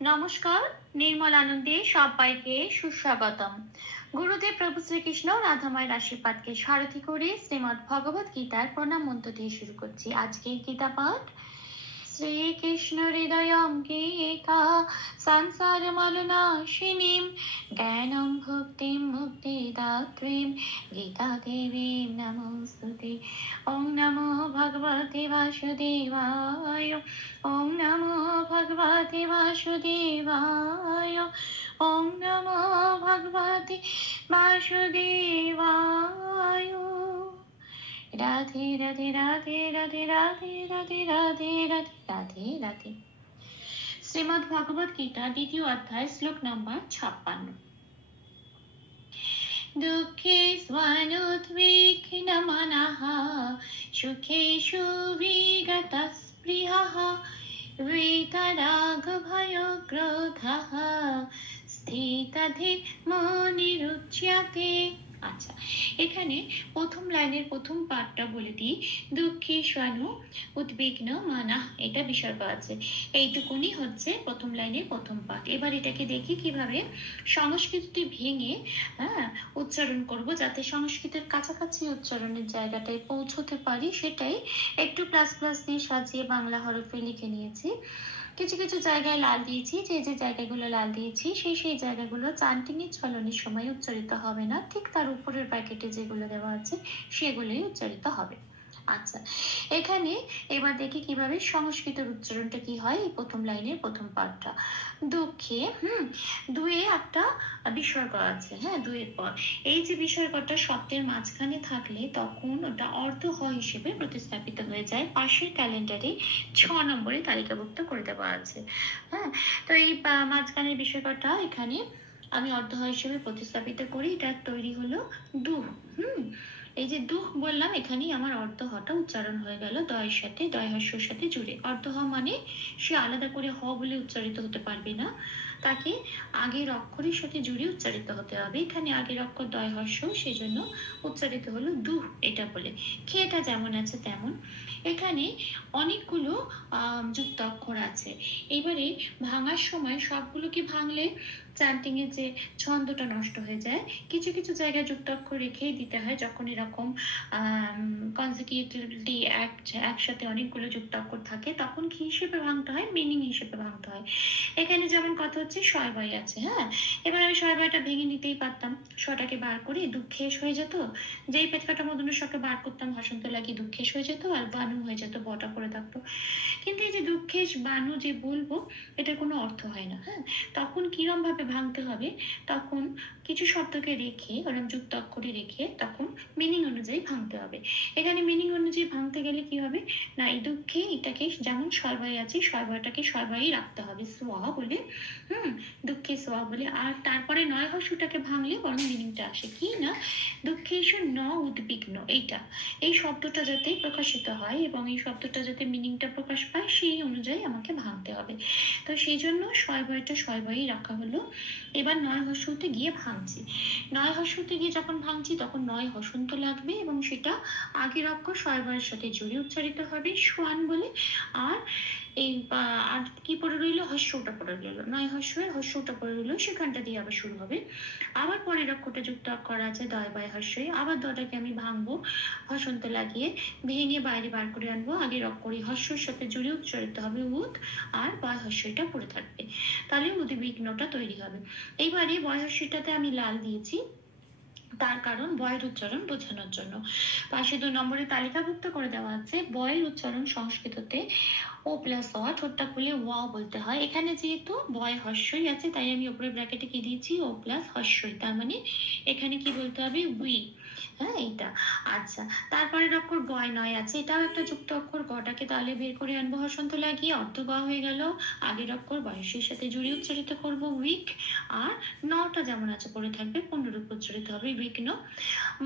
নমস্কার, নির্মল আনন্দে সবাইকে সুস্বাগতম। গুরুদেব প্রভু শ্রীকৃষ্ণ রাধামায়ের আশীর্বাদকে সারথি করে শ্রীমদ্ ভগবত গীতার প্রণাম মন্ত্র দিয়ে শুরু করছি আজকের গীতা পাঠ। শ্রীকৃষ্ণ হৃদয়ং গীতা সংসারমলনাশিনীম জ্ঞানং ভক্তিম মুক্তিদাত্রীম গীতা দেবীম নমোস্তুতে। ওং নমো ভগবতে বাসুদেবায়। ওং নমো ভগবতে বাসুদেবায়। ওং নমো ভগবতে বাসুদেবায়। রাধে রাধে রাধে রাধে রাধে রাধে রাধে রাধে রাধে রাধে। শ্রীমদ্ ভগবত গীতা দ্বিতীয় অধ্যায় শ্লোক নম্বর 56। দুঃখেষ্বনুদ্বিগ্নমনঃ সুখেষু বিগতস্পৃহঃ वीतरागभयक्रोधः স্থিতধীর্মনিরুচ্যতে। আচ্ছা, এখানে প্রথম লাইনের প্রথম পাঠটা বলে দিই। দুঃখেষ্বনু উদ্বিগ্ন মানঃ, এটা বিসর্গ আছে। এইটুকুনি হচ্ছে প্রথম লাইনের প্রথম পাঠ। এবার এটাকে দেখি কিভাবে সংস্কৃতটি ভেঙে উচ্চারণ করব, যাতে সংস্কৃতের কাছাকাছি উচ্চারণের জায়গাটায় পৌঁছতে পারি। সেটাই একটু প্লাস প্লাস দিয়ে সাজিয়ে বাংলা হরফে লিখে নিয়েছি। কিছু কিছু জায়গায় লাল দিয়েছি, যে যে জায়গাগুলো লাল দিয়েছি সেই জায়গাগুলো চান্টিংয়ের চলনের সময় উচ্চারিত হবে না, ঠিক তার উপরের প্যাকেটে যেগুলো দেওয়া আছে সেগুলোই উচ্চারিত হবে। আচ্ছা, এখানে এবার দেখি কিভাবে সংস্কৃতের উচ্চারণটা কি হয়। এই প্রথম লাইনের প্রথম পাঠটা দুঃখে দুয়ে একটা বিসর্গ আছে, দুয়ের পর এই যে বিসর্গটা শব্দের মাঝখানে থাকলে তখন ওটা অর্ধ হ হিসেবে প্রতিস্থাপিত হয়ে যায়। পাশের ক্যালেন্ডারে 6 নম্বরে তালিকাভুক্ত করে দেওয়া আছে। তো এই মাঝখানের বিসর্গটা এখানে আমি অর্ধ হ হিসেবে প্রতিস্থাপিত করি, এটা তৈরি হলো দুঃ। এই যে দুঃ বললাম, এখানেই আমার অর্ধ হটা উচ্চারণ হয়ে গেল দয়ের সাথে, দয় হর্ষের সাথে জুড়ে। অর্ধ হ মানে সে আলাদা করে হ বলে উচ্চারিত হতে পারবে না, তাকে আগের অক্ষরের সাথে জুড়ে উচ্চারিত হতে হবে। এখানে আগের অক্ষর দয় হর্ষ, সেই জন্য উচ্চারিত হলো দুঃ এটা বলে। খেটা যেমন আছে তেমন। এখানে অনেকগুলো যুক্ত অক্ষর আছে। এবারে ভাঙার সময় সবগুলোকে ভাঙলে চান্টিং এর যে ছন্দটা নষ্ট হয়ে যায়। কিছু কিছু জায়গায় যুক্ত অক্ষর রেখেই দিতে হয়, যখন এরকম কনসিকিউটিভলি একসাথে অনেকগুলো যুক্ত অক্ষর থাকে, তখন কি হিসেবে ভাঙতে হয়? মিনিং হিসেবে ভাঙতে হয়। এখানে যেমন কথা হচ্ছে শয়বাই আছে, এবার আমি শয়বাইটা ভেঙে নিতেই পারতাম, শটাকে বার করে দুঃখেশ হয়ে যেত। যেই পেটকাটা মদন শকে বার করতাম হসন্ত লাগিয়ে দুঃখেশ হয়ে যেত, আর বানু হয়ে যেত, বটা পড়ে থাকতো। কিন্তু এই যে দুঃখেশ বানু যে বলবো, এটার কোনো অর্থ হয় না। তখন কিরম ভাবে ভাঙতে হবে? তখন কিছু শব্দকে রেখে, ওরকম যুক্ত অক্ষরে রেখে, তখন মিনিং অনুযায়ী ভাঙতে হবে। এখানে মিনিং অনুযায়ী ভাঙতে গেলে কি হবে না, এই দুঃখে এটাকে যেমন সর্বাই আছে, সর্বাটাকে সর্বাই রাখতে হবে সোয়া বলে, দুঃখে সোয়া বলে। আর তারপরে নয় হর্ষটাকে ভাঙলে বরং মিনিংটা আসে কি না, দুঃখেষু ন উদ্বিগ্ন, এইটা এই শব্দটা যাতে প্রকাশিত হয় এবং এই শব্দটা যাতে মিনিংটা প্রকাশ পায়, সেই অনুযায়ী আমাকে ভাঙতে হবে। তো সেই জন্য শয়বয়টা শয়বয়ই রাখা হলো। এবার নয় হর্ষতে গিয়ে ভাঙছি। নয় হর্ষতে গিয়ে যখন ভাঙছি তখন নয় হসন্ত লাগবে এবং সেটা আগের অক্ষর শয়বয়ের সাথে জুড়ে উচ্চারিত হবে সোয়ান বলে। আর এই আর কি পড়ে রইল? হর্ষটা পড়ে রইল, নয় হর্ষের হর্ষটা পড়ে রইল, সেখানটা দিয়ে আবার শুরু হবে। আবার পরের অক্ষরটা যুক্ত অক্ষর আছে দয় বয় হর্ষই, আবার দটাকে আমি ভাঙবো হসন্ত লাগিয়ে, ভেঙে বাইরে বার করে আনবো। আগের অক্ষরে হর্ষের সাথে জুড়ে উচ্চারিত হবে উদ, আর বয় হর্ষটা পড়ে থাকবে, তাহলে উদ্বিগ্নটা তৈরি হবে। এইবারে বয় হর্ষটাতে আমি লাল দিয়েছি, তার কারণ বয়ের উচ্চারণ বোঝানোর জন্য। পাশে 2 নম্বরে তালিকাভুক্ত করে দেওয়া আছে বয়ের উচ্চারণ সংস্কৃততে ও প্লাস অ, ঠোঁটটা খুলে ওয়া বলতে হয়। এখানে যেহেতু বয় হর্ষই আছে, তাই আমি উপরে ব্র্যাকেটে কি দিয়েছি? ও প্লাস হর্ষই, তার মানে এখানে কি বলতে হবে? উই। এইটা। আচ্ছা, তারপরের অক্ষর বয় নয় আছে, এটাও একটা যুক্ত অক্ষর। গটাকে তাহলে বের করে আনবো হসন্ত লাগিয়ে, অর্ধ গ হয়ে গেল। আগের অক্ষর বয়সের সাথে জুড়ে উচ্চারিত করব উইক, আর নটা যেমন আছে পড়ে থাকবে, পুনরূপ উচ্চারিত হবে বিঘ্ন।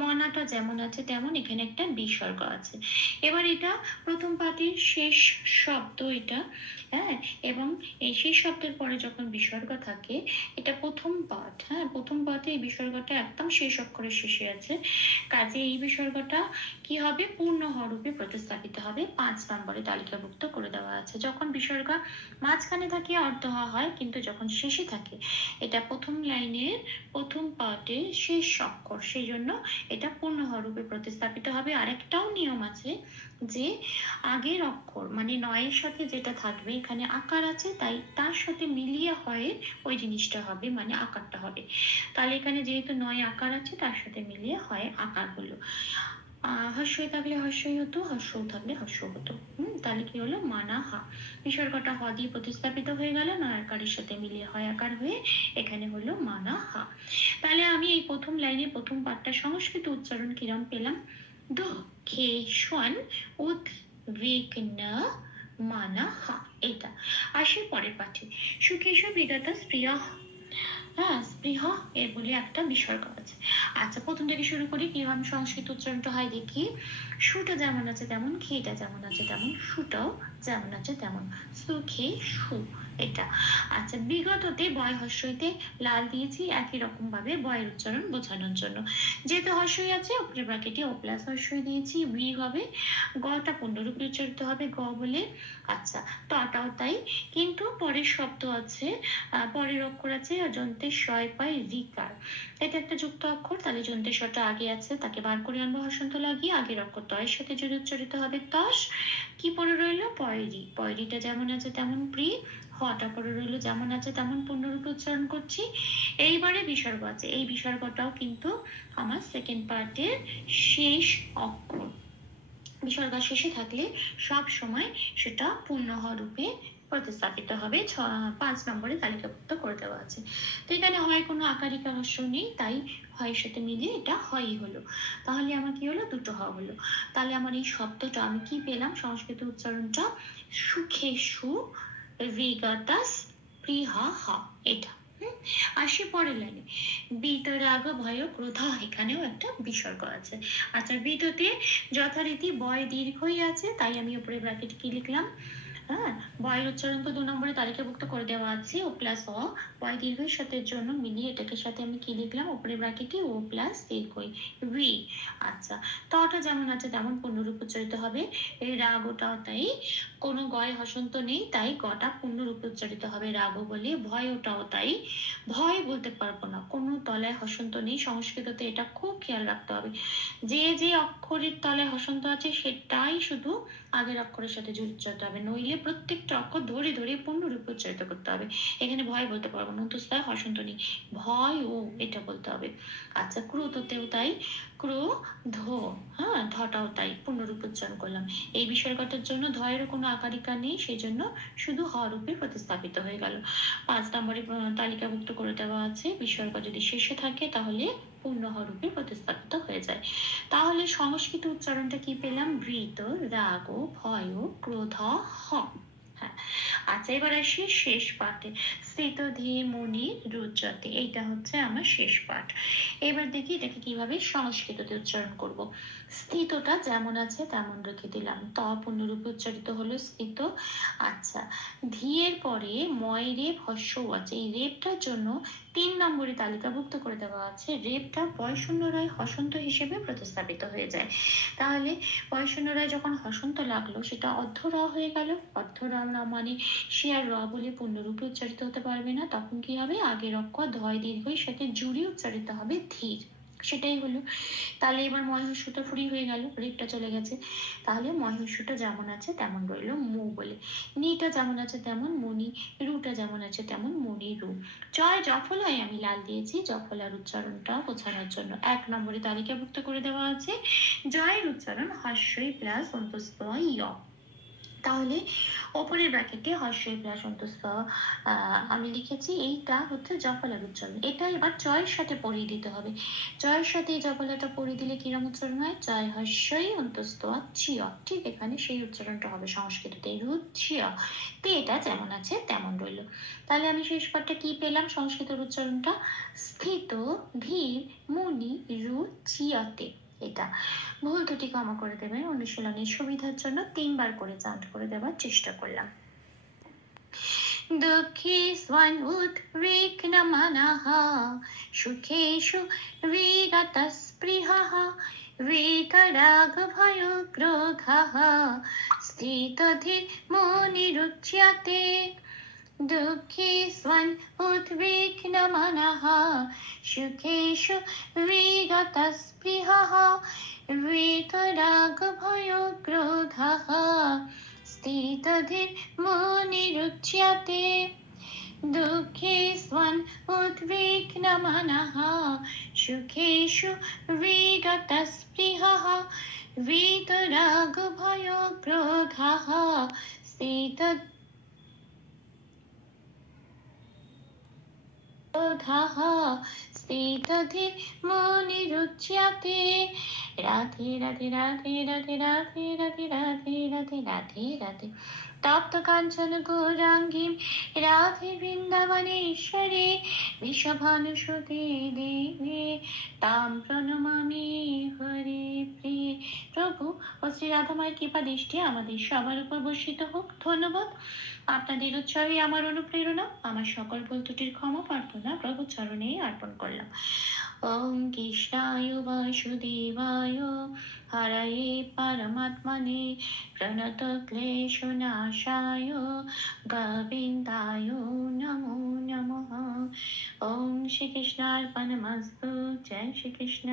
মনাটা যেমন আছে তেমন, এখানে একটা বিসর্গ আছে। এবার এটা প্রথম পাঠের শেষ শব্দ এটা, এবং এই শেষ শব্দের পরে যখন বিসর্গ থাকে, এটা প্রথম পাঠ। প্রথম পাঠে এই বিসর্গটা একদম শেষ অক্ষরের শেষে আছে। কাজে এই বিসর্গটা কি হবে, পূর্ণ হরূপে প্রতিস্থাপিত হবে, 5 নম্বরে তালিকাভুক্ত করে দেওয়া আছে। যখন বিসর্গ মাঝখানে থাকে অর্ধ হয়, কিন্তু যখন শেষে থাকে, এটা প্রথম লাইনের প্রথম পার্টের শেষ অক্ষর, সেই জন্য এটা পূর্ণ হরূপে প্রতিস্থাপিত হবে। আরেকটাও নিয়ম আছে যে আগের অক্ষর মানে 9-এর সাথে যেটা থাকবে, এখানে আকার আছে তাই তার সাথে মিলিয়ে হয় ওই জিনিসটা হবে, মানে আকারটা হবে। তাহলে এখানে যেহেতু 9 আকার আছে, তার সাথে মিলিয়ে হয় আকার হলো। হর্ষই থাকলে হর্ষই হতো, হর্ষও থাকলে হর্ষ হতো। তাহলে কি হলো, মানা হা, বিসর্গটা হ দিয়ে প্রতিস্থাপিত হয়ে গেল, 9 আকারের সাথে মিলিয়ে হয় আকার হয়ে এখানে হলো মানা হা। তাহলে আমি এই প্রথম লাইনে প্রথম পাঠটা সংস্কৃত উচ্চারণ কিরম পেলাম, দুঃখেষণ উদ্বিগ্ন মানা হা, এটা। আসে পরের পাঠে, সুখেশু বিগত স্প্রিয়, হ্যাঁ স্পৃহ এর বলে একটা বিসর্গ আছে। আচ্ছা, প্রথম থেকে শুরু করি কিভাবে সংস্কৃত উচ্চারণটা হয় দেখি। সুটা যেমন আছে তেমন, খেটা যেমন আছে তেমন, সুটাও যেমন আছে তেমন, সুখে সু, এটা। আচ্ছা, বিগততে বয় হর্ষইতে লাল দিয়েছি একই রকম ভাবে বয়ের উচ্চারণ বোঝানোর জন্য। যেহেতু হর্ষই আছে, উপরে ব্র্যাকেটে ও প্লাস হর্ষই দিয়েছি, বি হবে, গটা পূর্ণরূপে উচ্চারিত হবে গ বলে। আচ্ছা, তটাও তাই, কিন্তু পরের শব্দ আছে, পরের অক্ষর আছে যন্ত্রের শয় পায় রিকার, এটা একটা যুক্ত অক্ষর, তাহলে যন্ত্রের শটা আগে আছে, তাকে বার করে আনবো হর্ষন্ত লাগিয়ে, আগের অক্ষর তয়ের সাথে যদি উচ্চারিত হবে তস, কি পরে রইল পয়রি, পয়রিটা যেমন আছে তেমন প্রি, হটা পরে রইল যেমন আছে তেমন পূর্ণরূপে উচ্চারণ করছি। এইবারে বিসর্গ আছে, এই বিসর্গটাও কিন্তু আমার সেকেন্ড পার্টের শেষ অক্ষর, বিসর্গ শেষে থাকলে সব সময় সেটা পূর্ণ রূপে প্রতিস্থাপিত হবে, 5 নম্বরে তালিকাভুক্ত করে দেওয়া আছে। তো এখানে হয় কোনো আকারিকা হর্ষ নেই, তাই হয়ের সাথে মিলিয়ে এটা হয়ই হলো। তাহলে আমার কি হলো, দুটো হ হলো। তাহলে আমার এই শব্দটা আমি কি পেলাম, সংস্কৃত উচ্চারণটা সুখেষু বিগতাস স্পৃহা হা, এটা। আসি পরের লাইনে, বিতরাগ ভয় ক্রোধ, এখানেও একটা বিসর্গ আছে। আচ্ছা, বিততে যথারীতি বয় দীর্ঘই আছে, তাই আমি উপরে ব্র্যাকেট কি লিখলাম, হ্যাঁ বয়ের উচ্চারণ তো 2 নম্বরে তালিকাভুক্ত করে দেওয়া আছে, ও প্লাস অ, বয় দীর্ঘের সাথে জন্য মিলিয়ে এটাকে সাথে আমি কি লিখলাম উপরে ব্র্যাকেটে ও প্লাস দীর্ঘই রি। আচ্ছা, তটা যেমন আছে তেমন পূর্ণরূপ উচ্চারিত হবে, এই রাগটাও তাই, কোনো গয় হসন্ত নেই, তাই গটা পূর্ণরূপে উচ্চারিত হবে রাগ বলে। ভয় ওটাও তাই, ভয় বলতে পারবো না, কোনো তলায় হসন্ত নেই, সংস্কৃততে এটা খুব খেয়াল রাখতে হবে, যে যে অক্ষরের তলায় হসন্ত আছে সেটাই শুধু আগের অক্ষরের সাথে উচ্চারিত হবে, নইলে প্রত্যেকটা অক্ষর ধরে ধরে পূর্ণরূপে উচ্চারিত করতে হবে। এখানে ভয় বলতে পারবো না, অন্তস্তয় হসন্ত নেই, ভয় ও এটা বলতে হবে। আচ্ছা, ক্রোধতেও তাই, ক্রোধ, হ্যাঁ ধটাও তাই, পূর্ণরূপ উচ্চারণ করলাম। এই বিসর্গটার জন্য ধয়েরও কোনো আকারিকা নেই, সেই জন্য শুধু হ রূপে প্রতিস্থাপিত হয়ে গেল। 5 নম্বরে তালিকাভুক্ত করে দেওয়া আছে, বিসর্গ যদি শেষে থাকে তাহলে পূর্ণ হ রূপে প্রতিস্থাপিত হয়ে যায়। তাহলে সংস্কৃত উচ্চারণটা কি পেলাম, বৃত, রাগ, ভয়, ক্রোধ, হ। হ্যাঁ, আচ্ছা, এবার আসি শেষ পাঠে, স্থিত ধী মনি রুচতে, এইটা হচ্ছে আমার শেষ পাঠ। এবার দেখি এটাকে কিভাবে সংস্কৃততে উচ্চারণ করব। স্থিতটা যেমন আছে তেমন রেখে দিলাম, ত পূর্ণরূপে উচ্চারিত হলো স্থিত। আচ্ছা, ধীয়ের পরে ময় রেপ হস্যও আছে, এই রেপটার জন্য 3 নম্বরে তালিকাভুক্ত করে দেওয়া আছে, রেপটা বয়শূন্য রায় হসন্ত হিসেবে প্রতিস্থাপিত হয়ে যায়। তাহলে বয়শূন্য রায় যখন হসন্ত লাগলো, সেটা অর্ধ র হয়ে গেল, অর্ধ র না মানে সে আর র বলে পূর্ণরূপে উচ্চারিত হতে পারবে না, তখন কি হবে, আগের অক্ষর ধয় দীর্ঘের সাথে জুড়ে উচ্চারিত হবে ধীর, সেটাই হলো। তাহলে এবার ময়হস্যটা ফ্রি হয়ে গেল, রেপটা চলে গেছে, তাহলে ময়হস্যটা যেমন আছে তেমন রইল মু বলে, নিটা যেমন আছে তেমন মনি, রুটা যেমন আছে তেমন মনি রু। জয় জফলায় আমি লাল দিয়েছি, জফলার উচ্চারণটা বোঝানোর জন্য 1 নম্বরে তালিকাভুক্ত করে দেওয়া আছে, জয়ের উচ্চারণ হর্ষই প্লাস অন্তস্থ য়। তাহলে ওপরের ব্র্যাকেটে হর্ষই প্লাস অন্তস্থ আমি লিখেছি, এইটা হচ্ছে জফলার উচ্চারণ, এটা এবার জয়ের সাথে পড়িয়ে দিতে হবে। জয়ের সাথে এই জফলাটা পড়িয়ে দিলে কিরম উচ্চারণ হয়, জয় হর্ষই অন্তস্থ চিয়, ঠিক এখানে সেই উচ্চারণটা হবে সংস্কৃততে রুচিয়, তো এটা যেমন আছে তেমন রইল। তাহলে আমি শেষ পাঠটা কি পেলাম, সংস্কৃতের উচ্চারণটা স্থিত ধীর মুনি রুচিয়তে, এটা। ভুল ত্রুটি ক্ষমা করে দেবেন, অনুশীলনের সুবিধার জন্য 3 বার করে চান্ট করে দেওয়ার চেষ্টা করলাম। দুঃখী স্বয়ং উদ্বিগ্ন মনঃ सुखेषु विगतस्पृहः वीतरागभयक्रोधः स्थितधीर्मुनिरुच्यते दुःखेष्वन् उद्विग्नमनः सुखेषु विगतस्पृहः वीतरागभयक्रोधः स्थितधीर्मुनिरुच्यते दुःखेष्वन् उद्विग्नमनः सुखेषु विगतस्पृहः वीतरागभयक्रोधः स्थितधीर्मुनिरुच्यते राधे राधे राधे राधे राधे राधे राधे राधे राधे राधे तप्त कांचन गौरांगी राधे वृंदावनेश्वरी वृषभानुसुते देवी तां प्रणमामि हरे प्रिये। প্রভু ও শ্রী রাধামায়ের কৃপা দৃষ্টি আমাদের সবার উপর বর্ষিত হোক। ধন্যবাদ। আপনাদের উৎসাহে আমার অনুপ্রেরণা, আমার সকল ভুল ত্রুটির ক্ষমা প্রার্থনা প্রভু চরণে অর্পণ করলাম। ওম কৃষ্ণায় বাসুদেবায় হরয়ে পরমাত্মনে প্রণতক্লেশনাশায় গোবিন্দায় নমো নমঃ। ওম শ্রীকৃষ্ণার্পণমস্তু। জয় শ্রীকৃষ্ণ।